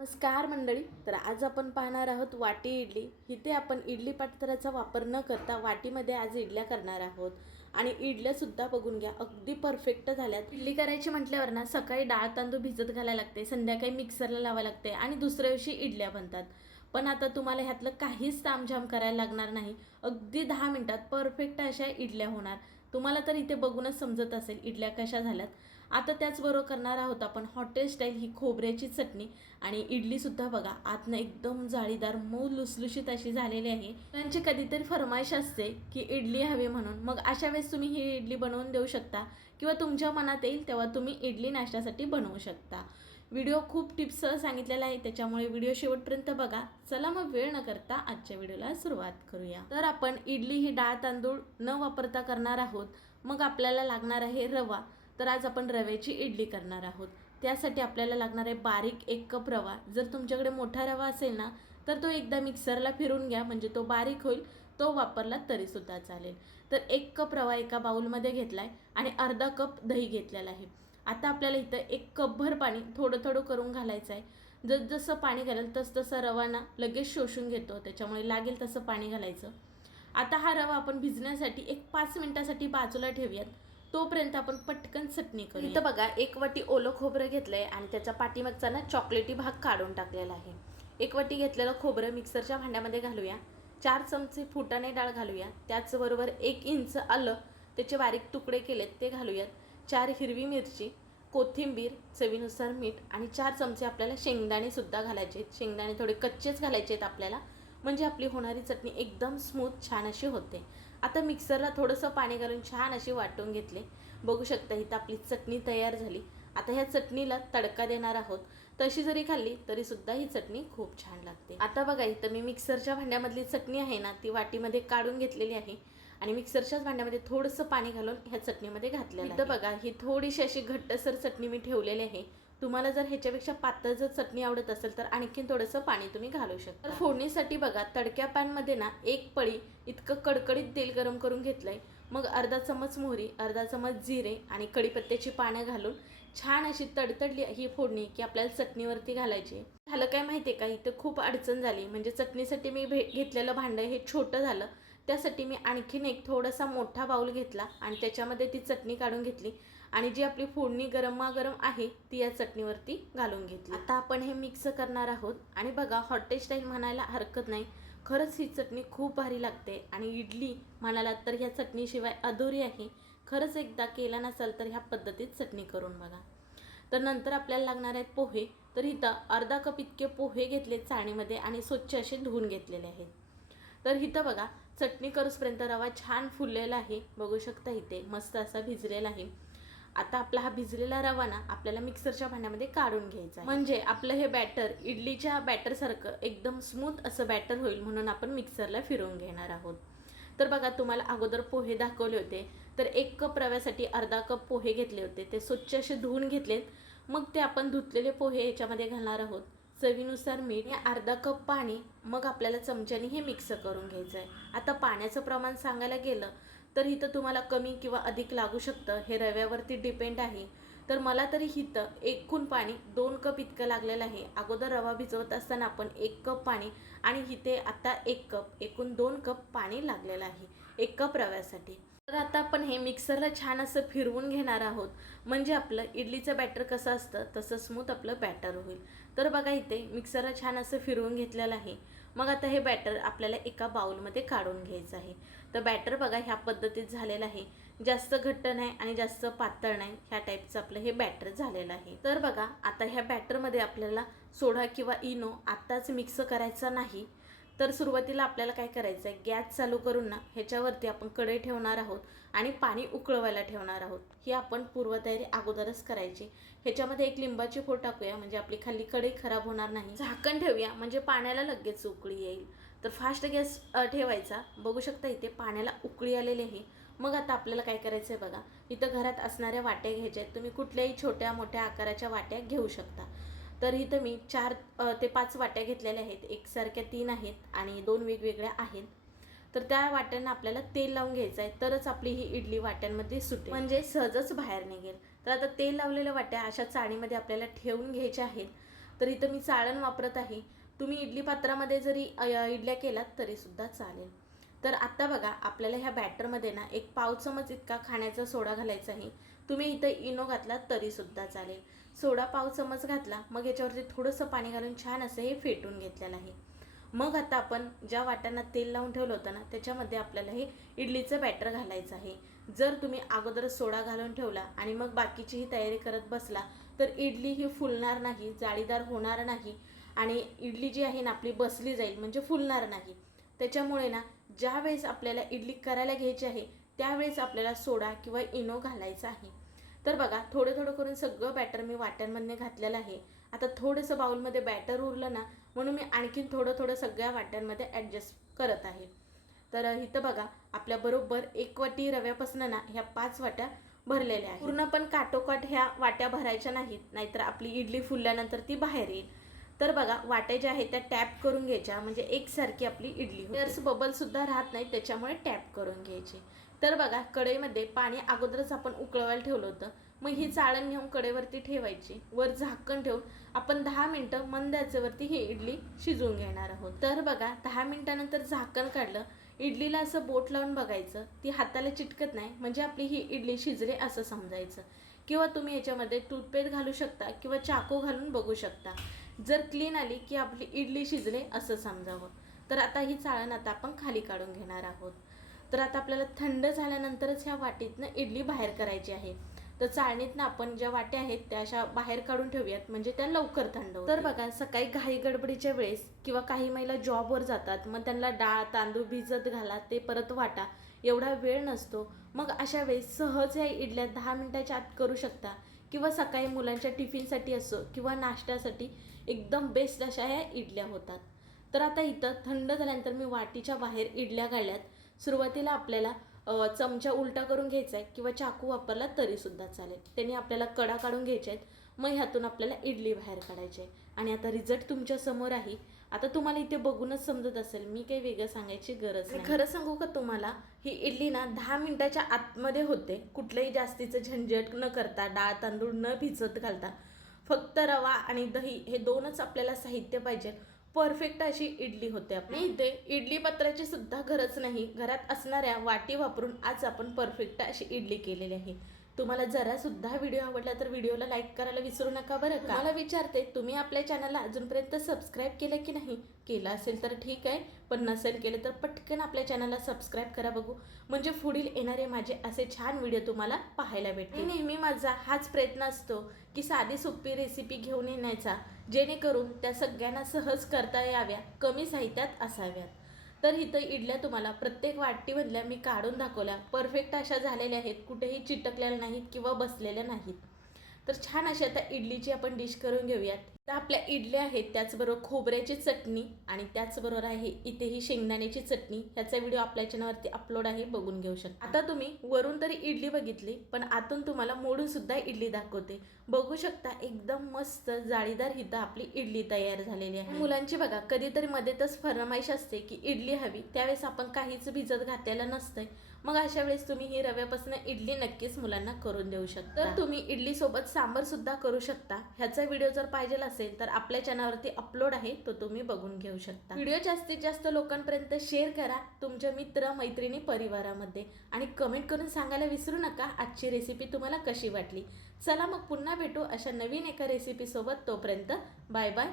नमस्कार मंडळी. तर आज आपण पाहणार आहोत वाटी इडली. इथे आपण इडली पात्राचा वापर न करता वाटीमध्ये आज इडल्या करणार आहोत. आणि इडल्यासुद्धा बघून घ्या अगदी परफेक्ट झाल्यात. इडली करायची म्हटल्यावर ना सकाळी डाळ तांदूळ भिजत घालायला लागते संध्याकाळी मिक्सरला लावा लागते आणि दुसऱ्या दिवशी इडल्या बनतात. पण आता तुम्हाला ह्यातलं काहीच तामझाम करायला लागणार नाही. अगदी दहा मिनटात परफेक्ट अशा इडल्या होणार. तुम्हाला तर इथे बघूनच समजत असेल इडल्या कशा झाल्यात. आता त्याचबरोबर करणार आहोत आपण. हॉटेल स्टाईल ही खोबऱ्याची चटणी आणि इडलीसुद्धा बघा आतनं एकदम जाळीदार मऊ लुसलुशीत अशी झालेली आहे. त्यांची कधीतरी फरमाईश असते की इडली हवी म्हणून. मग अशा वेळेस तुम्ही ही इडली बनवून देऊ शकता किंवा तुमच्या मनात येईल तेव्हा तुम्ही इडली नाश्त्यासाठी बनवू शकता. व्हिडिओ खूप टिप्ससह सांगितलेला आहे त्याच्यामुळे व्हिडिओ शेवटपर्यंत बघा. चला मग वेळ न करता आजच्या व्हिडिओला सुरुवात करूया. तर आपण इडली ही डाळ तांदूळ न वापरता करणार आहोत. मग आपल्याला लागणार आहे रवा. तर आज आपण रव्याची इडली करणार आहोत. त्यासाठी आपल्याला लागणार आहे बारीक एक कप रवा. जर तुमच्याकडे मोठा रवा असेल ना तर तो एकदा मिक्सरला फिरून घ्या म्हणजे तो बारीक होईल तो वापरला तरीसुद्धा चालेल. तर एक कप रवा एका बाउलमध्ये घेतला आहे आणि अर्धा कप दही घेतलेला आहे. आता आपल्याला इथं एक कपभर पाणी थोडं थोडं करून घालायचं आहे. जस जसं पाणी घालेल तसतसं रवा ना लगेच शोषून घेतो. त्याच्यामुळे लागेल तसं पाणी घालायचं. आता हा रवा आपण भिजण्यासाठी एक पाच मिनटासाठी बाजूला ठेवूयात. तोपर्यंत आपण पटकन चटणी करू इथं बघा एक वाटी ओलं खोबरं घेतलंय आणि त्याचा पाठीमागचा ना चॉकलेटी भाग काढून टाकलेला आहे. एक वाटी घेतलेलं खोबरं मिक्सरच्या भांड्यामध्ये घालूया. चार चमचे फुटाणे डाळ घालूया. त्याचबरोबर एक इंच आलं त्याचे बारीक तुकडे केलेत ते घालूयात. चार हिरवी मिरची कोथिंबीर चवीनुसार मीठ आणि चार चमचे आपल्याला शेंगदाणेसुद्धा घालायचे आहेत. शेंगदाणे थोडे कच्चेच घालायचे आहेत आपल्याला. म्हणजे आपली होणारी चटणी एकदम स्मूथ छान अशी होते. आता मिक्सरला थोडंसं पाणी घालून छान अशी वाटून घेतले. बघू शकता इथं आपली चटणी तयार झाली. आता ह्या चटणीला तडका देणार आहोत. तशी जरी खाल्ली तरी सुद्धा ही चटणी खूप छान लागते. आता बघा इथं मी मिक्सरच्या भांड्यामधली चटणी आहे ना ती वाटीमध्ये काढून घेतलेली आहे. आणि मिक्सरच्याच भांड्यामध्ये थोडंसं पाणी घालून ह्या चटणीमध्ये घातलेलं इथं बघा ही थोडीशी अशी घट्टसर चटणी मी ठेवलेली आहे. तुम्हाला जर ह्याच्यापेक्षा पातळ जर चटणी आवडत असेल तर आणखीन थोडंसं पाणी तुम्ही घालू शकता. तर फोडणीसाठी बघा तडक्या पॅनमध्ये ना एक पळी इतकं कडकडीत तेल गरम करून घेतलंय. मग अर्धा चमच मोहरी अर्धा चमच जिरे आणि कढीपत्त्याची पानं घालून छान अशी तडतडली ही फोडणी की आपल्याला चटणीवरती घालायची झालं काय माहिती आहे का? इथं खूप अडचण झाली. म्हणजे चटणीसाठी मी भे घेतलेलं भांडं हे छोटं झालं. त्यासाठी मी आणखीन एक थोडासा मोठा बाऊल घेतला आणि त्याच्यामध्ये ती चटणी काढून घेतली. आणि जी आपली फोडणी गरमागरम आहे ती या चटणीवरती घालून घेतली. आता आपण हे मिक्स करणार आहोत. आणि बघा हॉटेल स्टाईल म्हणायला हरकत नाही. खरंच ही चटणी खूप भारी लागते. आणि इडली म्हणाला तर ह्या चटणीशिवाय अधुरी आहे. खरंच एकदा केला नसाल तर ह्या पद्धतीत चटणी करून बघा. तर नंतर आपल्याला लागणार आहेत पोहे. तर इथं अर्धा कप इतके पोहे घेतले चाळणीमध्ये आणि स्वच्छ असे धुवून घेतलेले आहेत. तर इथं बघा चटणी करूसपर्यंत रवा छान फुललेला आहे. बघू शकता इथे मस्त असा भिजलेला आहे. आता आपला हा भिजलेला रवा ना आपल्याला मिक्सरच्या भांड्यामध्ये काढून घ्यायचा म्हणजे आपलं हे बॅटर इडलीच्या बॅटरसारखं एकदम स्मूथ असं बॅटर होईल म्हणून आपण मिक्सरला फिरवून घेणार आहोत. तर बघा तुम्हाला अगोदर पोहे दाखवले होते तर एक कप रव्यासाठी अर्धा कप पोहे घेतले होते. ते स्वच्छ असे धुवून घेतलेत. मग ते आपण धुतलेले पोहे याच्यामध्ये घालणार आहोत. चवीनुसार मीठ आणि अर्धा कप पाणी मग आपल्याला चमच्याने हे मिक्स करून घ्यायचं आहे. आता पाण्याचं प्रमाण सांगायला गेलं तर इथं तुम्हाला कमी किंवा अधिक लागू शकतं हे रव्यावरती डिपेंड आहे. तर मला तरी इथं एकूण पाणी दोन कप इतकं लागलेलं आहे. अगोदर रवा भिजवत असताना आपण एक कप पाणी आणि इथे आता एक कप एकूण दोन कप पाणी लागलेलं आहे एक कप रव्यासाठी. तर आता आपण हे मिक्सरला छान असं फिरवून घेणार आहोत. म्हणजे आपलं इडलीचं बॅटर कसं असतं तसं स्मूथ आपलं बॅटर होईल. तर बघा इथे मिक्सरला छान असं फिरवून घेतलेलं आहे. मग आता हे बॅटर आपल्याला एका बाउलमध्ये काढून घ्यायचं आहे. तर बॅटर बघा ह्या पद्धतीत झालेलं आहे. जास्त घट्ट नाही आणि जास्त पातळ नाही ह्या टाईपचं आपलं हे बॅटर झालेलं आहे. तर बघा आता ह्या बॅटरमध्ये आपल्याला सोडा किंवा इनो आत्ताच मिक्स करायचा नाही. तर सुरुवातीला आपल्याला काय करायचं आहे गॅस चालू करून ना ह्याच्यावरती आपण कढई ठेवणार आहोत आणि पाणी उकळवायला ठेवणार आहोत. ही आपण पूर्वतयारी अगोदरच करायची. ह्याच्यामध्ये एक लिंबाची फोड टाकूया म्हणजे आपली खाली कढई खराब होणार नाही. झाकण ठेवूया म्हणजे पाण्याला लगेच उकळी येईल. तर फास्ट गॅस ठेवायचा. बघू शकता इथे पाण्याला उकळी आलेली आहे. मग आता आपल्याला काय करायचं आहे बघा इथं घरात असणाऱ्या वाट्या घ्यायच्या आहेत. तुम्ही कुठल्याही छोट्या मोठ्या आकाराच्या वाट्या घेऊ शकता. तर इथं मी चार ते पाच वाट्या घेतलेल्या आहेत. एकसारख्या तीन आहेत आणि दोन वेगवेगळ्या आहेत. तर त्या वाट्यांना आपल्याला तेल लावून घ्यायचं आहे. तरच आपली ही इडली वाट्यांमध्ये सुटेल. म्हणजे सहजच बाहेर निघेल. तर आता तेल लावलेल्या वाट्या अशा चाळणीमध्ये आपल्याला ठेवून घ्यायच्या आहेत. तर इथं मी चाळण वापरत आहे. तुम्ही इडली पात्रामध्ये जरी इडल्या केलात तरीसुद्धा चालेल. तर आत्ता बघा आपल्याला ह्या बॅटरमध्ये ना एक पाव चमच इतका खाण्याचा सोडा घालायचा आहे. तुम्ही इथं इनो घातला तरीसुद्धा चालेल. सोडा पाव चमच घातला मग याच्यावरती थोडंसं पाणी घालून छान असं हे फेटून घेतलेलं आहे. मग आता आपण ज्या वाट्यांना तेल लावून ठेवलं होतं ना त्याच्यामध्ये आपल्याला हे इडलीचं बॅटर घालायचं आहे. जर तुम्ही अगोदर सोडा घालून ठेवला आणि मग बाकीचीही तयारी करत बसला तर इडली ही फुलणार नाही जाळीदार होणार नाही आणि इडली जी आहे ना आपली बसली जाईल म्हणजे फुलणार नाही. त्याच्यामुळे ना ज्या वेळेस आपल्याला इडली करायला घ्यायची आहे त्यावेळेस आपल्याला सोडा किंवा इनो घालायचा आहे. तर बघा थोडं थोडं करून सगळं बॅटर मी वाट्यांमध्ये घातलेलं आहे. आता थोडंसं बाउलमध्ये बॅटर उरलं ना म्हणून मी आणखीन थोडं थोडं सगळ्या वाट्यांमध्ये ॲडजस्ट करत आहे. तर इथं बघा आपल्या बरोबर एक वाटी रव्यापासून ना ह्या पाच वाट्या भरलेल्या आहेत. पूर्ण पण काटोकाट ह्या वाट्या भरायच्या नाहीत नाहीतर आपली इडली फुलल्यानंतर ती बाहेर येईल. तर बघा वाट्या ज्या आहेत त्या टॅप करून घ्यायच्या म्हणजे एकसारखी आपली इडली एअर्स बबल सुद्धा राहत नाही त्याच्यामुळे टॅप करून घ्यायची. तर बघा कढईमध्ये पाणी अगोदरच आपण उकळवायला ठेवलं होतं. मग ही चाळण घेऊन कडेवरती ठेवायची. वर झाकण ठेवून आपण दहा मिनटं मंद ही इडली शिजवून घेणार आहोत. तर बघा दहा मिनटानंतर झाकण काढलं. इडलीला असं बोट लावून बघायचं. ती हाताला चिटकत नाही म्हणजे आपली ही इडली शिजली असं समजायचं. किंवा तुम्ही याच्यामध्ये टूथपेस्ट घालू शकता किंवा चाकू घालून बघू शकता. जर क्लीन आली की आपली इडली शिजले असं समजावं. तर आता ही चाळण आता आपण खाली काढून घेणार आहोत. तर आता आपल्याला थंड झाल्यानंतरच ह्या वाटीतनं इडली बाहेर करायची आहे. तर चाळणीतनं आपण ज्या वाट्या आहेत त्या अशा बाहेर काढून ठेवूयात म्हणजे त्या लवकर थंड तर बघा सकाळी घाई गडबडीच्या वेळेस किंवा काही महिला जॉबवर जातात मग त्यांना डाळ तांदूळ भिजत घाला ते परत वाटा. एवढा वेळ नसतो. मग अशा वेळेस सहज ह्या इडल्या दहा मिनिटाच्या आत करू शकता. किंवा सकाळी मुलांच्या टिफिनसाठी असो किंवा नाश्त्यासाठी एकदम बेस्ट अशा ह्या इडल्या होतात. तर आता इथं थंड झाल्यानंतर मी वाटीच्या बाहेर इडल्या काढल्यात. सुरुवातीला आपल्याला चमचा उलटा करून घ्यायचा आहे किंवा चाकू वापरला तरीसुद्धा चालेल. त्यांनी आपल्याला कडा काढून घ्यायच्या आहेत मग ह्यातून आपल्याला इडली बाहेर काढायची आहे आणि आता रिझल्ट तुमच्यासमोर आहे. आता तुम्हाला इथे बघूनच समजत असेल मी काही वेगळं सांगायची गरज नाही. खरं सांगू का तुम्हाला ही इडली ना दहा मिनिटाच्या आतमध्ये होते. कुठलंही जास्तीचं झंझट न करता डाळ तांदूळ न भिजत घालता. फक्त रवा आणि दही हे दोनच आपल्याला साहित्य पाहिजे. परफेक्ट अशी इडली होते आपली. इथे इडली पत्राची सुद्धा गरज नाही. घरात असणाऱ्या वाटी वापरून आज आपण परफेक्ट अशी इडली केलेली आहे. तुम्हाला जरा सुद्धा व्हिडिओ आवडला तर व्हिडिओला लाईक करायला विसरू नका बरं का? मला विचारते तुम्ही आपल्या चॅनलला अजूनपर्यंत सबस्क्राईब केलं की नाही? केलं असेल तर ठीक आहे पण नसेल केलं तर पटकन आपल्या चॅनलला सबस्क्राईब करा बघू. म्हणजे पुढील येणारे माझे असे छान व्हिडिओ तुम्हाला पाहायला भेटतील. नेहमी माझा हाच प्रयत्न असतो की साधी सोपी रेसिपी घेऊन येण्याचा जेणेकरून त्या सगळ्यांना सहज करता याव्या कमी साहित्यात असाव्यात. तर इथं इडल्या तुम्हाला प्रत्येक वाटीमधल्या मी काढून दाखवल्या. परफेक्ट अशा झालेल्या आहेत. कुठेही चिटकलेल्या नाहीत किंवा बसलेल्या नाहीत. तर छान अशी आता इडलीची आपण डिश करून घेऊयात. तर आपल्या इडल्या आहेत त्याचबरोबर खोबऱ्याची चटणी आणि त्याचबरोबर आहे इथे ही शेंगदाण्याची चटणी. ह्याचा व्हिडिओ आपल्या चॅनलवरती अपलोड आहे बघून घेऊ शकता. आता तुम्ही वरून तरी इडली बघितली पण आतून तुम्हाला मोडून सुद्धा इडली दाखवते. बघू शकता एकदम मस्त जाळीदार हिथं आपली इडली तयार झालेली आहे. मुलांची बघा कधीतरी मध्येतच फरमाईश असते की इडली हवी. त्यावेळेस आपण काहीच भिजत घातलेलं नसतंय. मग अशा वेळेस तुम्ही ही रव्यापासून इडली नक्कीच मुलांना करून देऊ शकता. तर तुम्ही इडली सोबत सांबर सुद्धा करू शकता. ह्याचा व्हिडिओ जर पाहिजे असेल तर आपल्या चॅनलवरती अपलोड आहे तो तुम्ही बघून घेऊ शकता. व्हिडिओ जास्तीत जास्त लोकांपर्यंत शेअर करा तुमच्या मित्र मैत्रिणी परिवारामध्ये आणि कमेंट करून सांगायला विसरू नका आजची रेसिपी तुम्हाला कशी वाटली. चला मग पुन्हा भेटू अशा नवीन एका रेसिपी सोबत. तोपर्यंत बाय बाय.